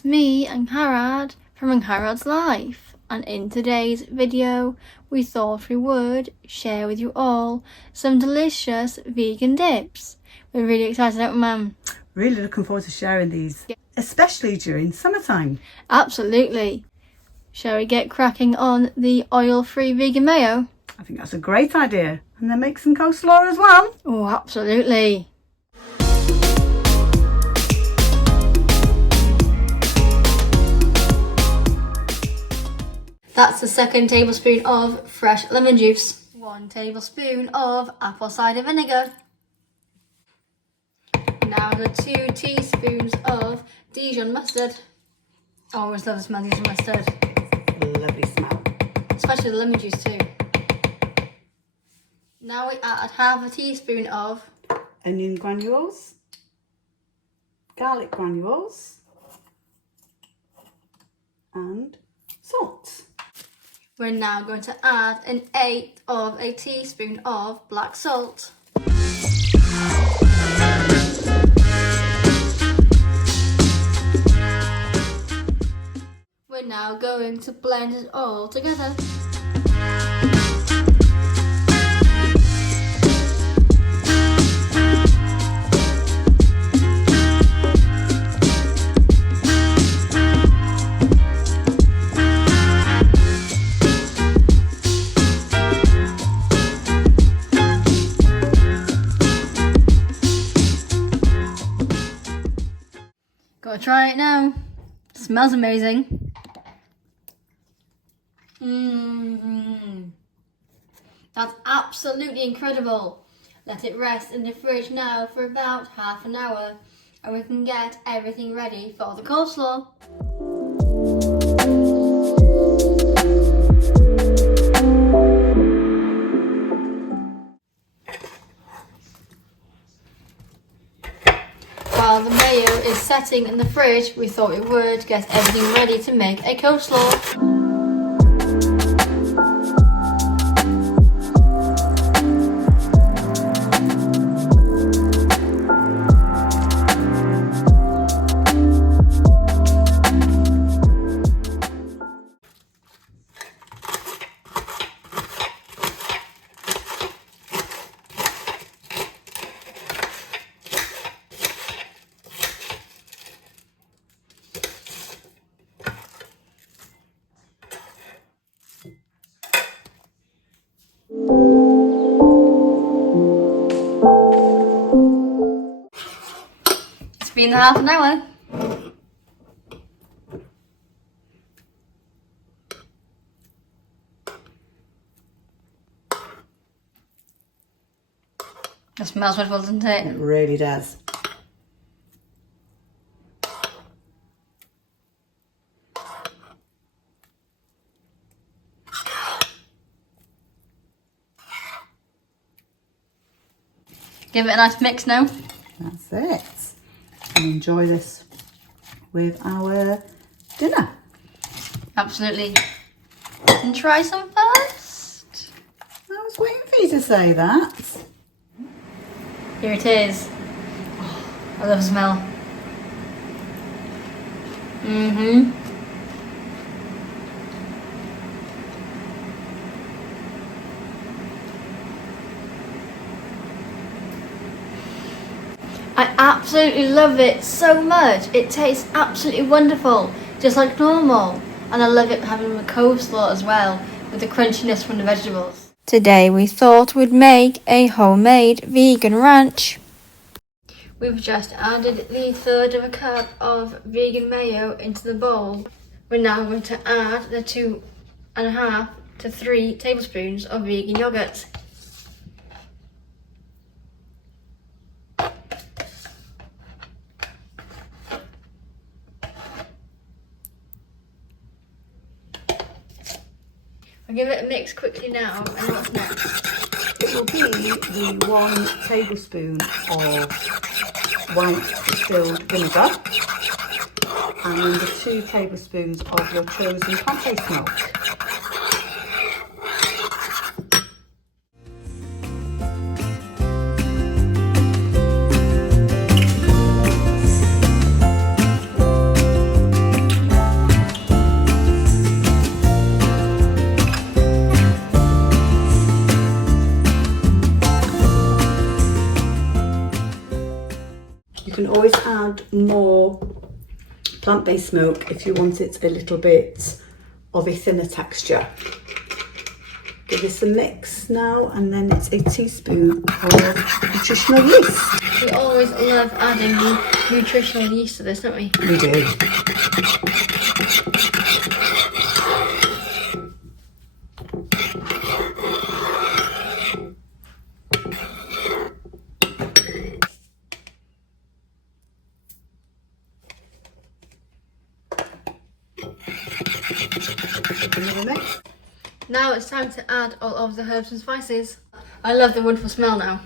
it's me, Angharad, from Angharad's Life, and in today's video we thought we would share with you all some delicious vegan dips. We're really excited, aren't we, Mum? Really looking forward to sharing these, especially during summertime. Absolutely. Shall we get cracking on the oil-free vegan mayo? I think that's a great idea. And then make some coleslaw as well. Oh, absolutely. That's the 2 tablespoon of fresh lemon juice. 1 tablespoon of apple cider vinegar. Now the 2 teaspoons of Dijon mustard. I always love the smell of Dijon mustard. Lovely smell. Especially the lemon juice too. Now we add half a teaspoon of onion granules, garlic granules, and salt. We're now going to add 1/8 of a teaspoon of black salt. We're now going to blend it all together. Gotta try it now. Smells amazing. That's absolutely incredible. Let it rest in the fridge now for about half an hour and we can get everything ready for the coleslaw. While the mayo is setting in the fridge, we thought we would get everything ready to make a coleslaw. It's been half an hour. It smells wonderful, doesn't it? It really does. Give it a nice mix now. That's it. And enjoy this with our dinner. Absolutely. And try some first. I was waiting for you to say that. Here it is. Oh, I love the smell. I absolutely love it so much. It tastes absolutely wonderful, just like normal. And I love it having a coleslaw as well, with the crunchiness from the vegetables. Today we thought we'd make a homemade vegan ranch. We've just added the 1/3 cup of vegan mayo into the bowl. We're now going to add the 2.5 to 3 tablespoons of vegan yogurt. I'll give it a mix quickly now, and what's next? It will be the 1 tablespoon of white distilled vinegar and then the 2 tablespoons of your chosen plant-based milk. always add more plant-based milk if you want it a little bit of a thinner texture. Give this a mix now, and then it's a teaspoon of nutritional yeast. We always love adding nutritional yeast to this, don't we? We do. Another mix. Now it's time to add all of the herbs and spices. I love the wonderful smell now.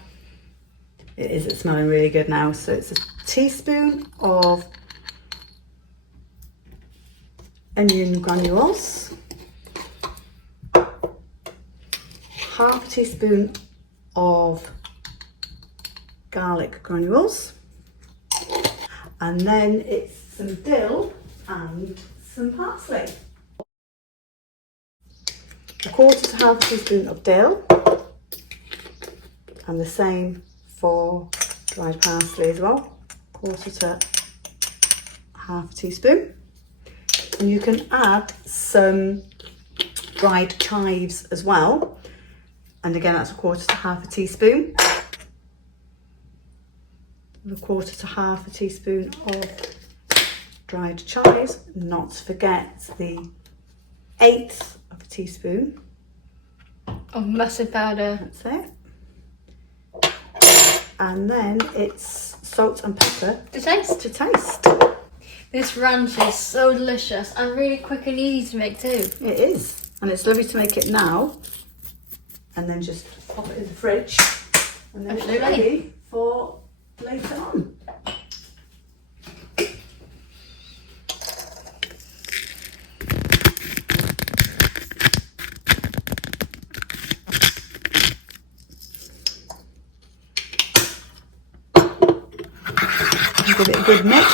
It is, it's smelling really good now. So it's a teaspoon of onion granules, half a teaspoon of garlic granules, and then it's some dill and some parsley. A quarter to half a teaspoon of dill, and the same for dried parsley as well, quarter to half a teaspoon. And you can add some dried chives as well, and again that's a quarter to half a teaspoon. A quarter to half a teaspoon of dried chives, not to forget the 1/8 of a teaspoon of mustard powder. That's it. And then it's salt and pepper To taste. to taste. This ranch is so delicious and really quick and easy to make too. It is, and it's lovely to make it now, and then just pop it in the fridge, and then Absolutely. it's ready for later on. Give it a good mix,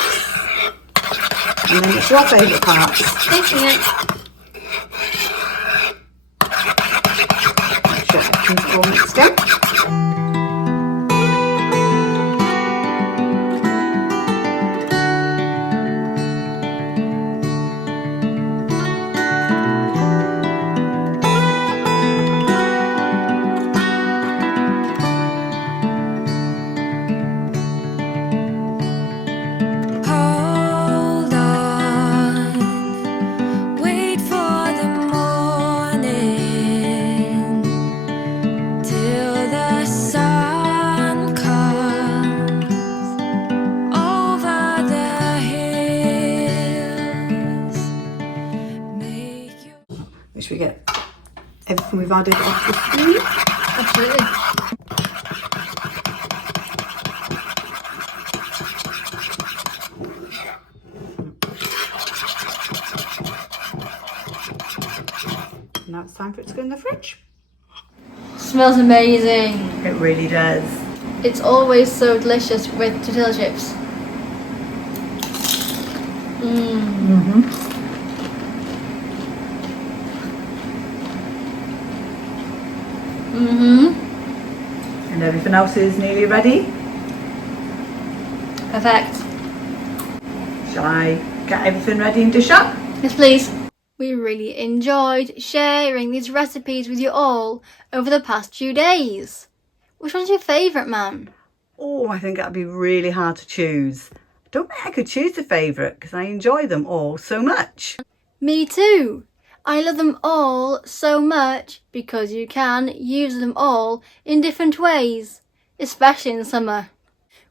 and then it's your favourite part. Tasting it. Make sure everything's all mixed in. Hold on, wait for the morning, till the sun comes over the hills. Make you Make sure we get everything we've added off the spoon. Absolutely. Now it's time for it to go in the fridge. Smells amazing. It really does. It's always so delicious with tortilla chips. And everything else is nearly ready. Perfect. Shall I get everything ready and dish up? Yes, please. We really enjoyed sharing these recipes with you all over the past few days. Which one's your favourite, Mam? Oh, I think that'd be really hard to choose. I don't think I could choose a favourite because I enjoy them all so much. Me too. I love them all so much because you can use them all in different ways, especially in summer.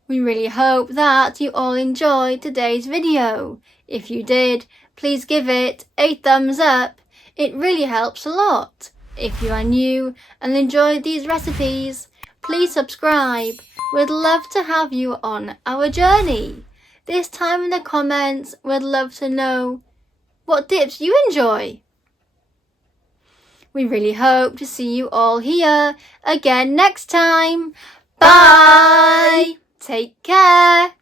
We really hope that you all enjoyed today's video. If you did, please give it a thumbs up. It really helps a lot. If you are new and enjoyed these recipes, please subscribe. We'd love to have you on our journey. This time in the comments, we'd love to know what dips you enjoy. We really hope to see you all here again next time. Bye! Take care!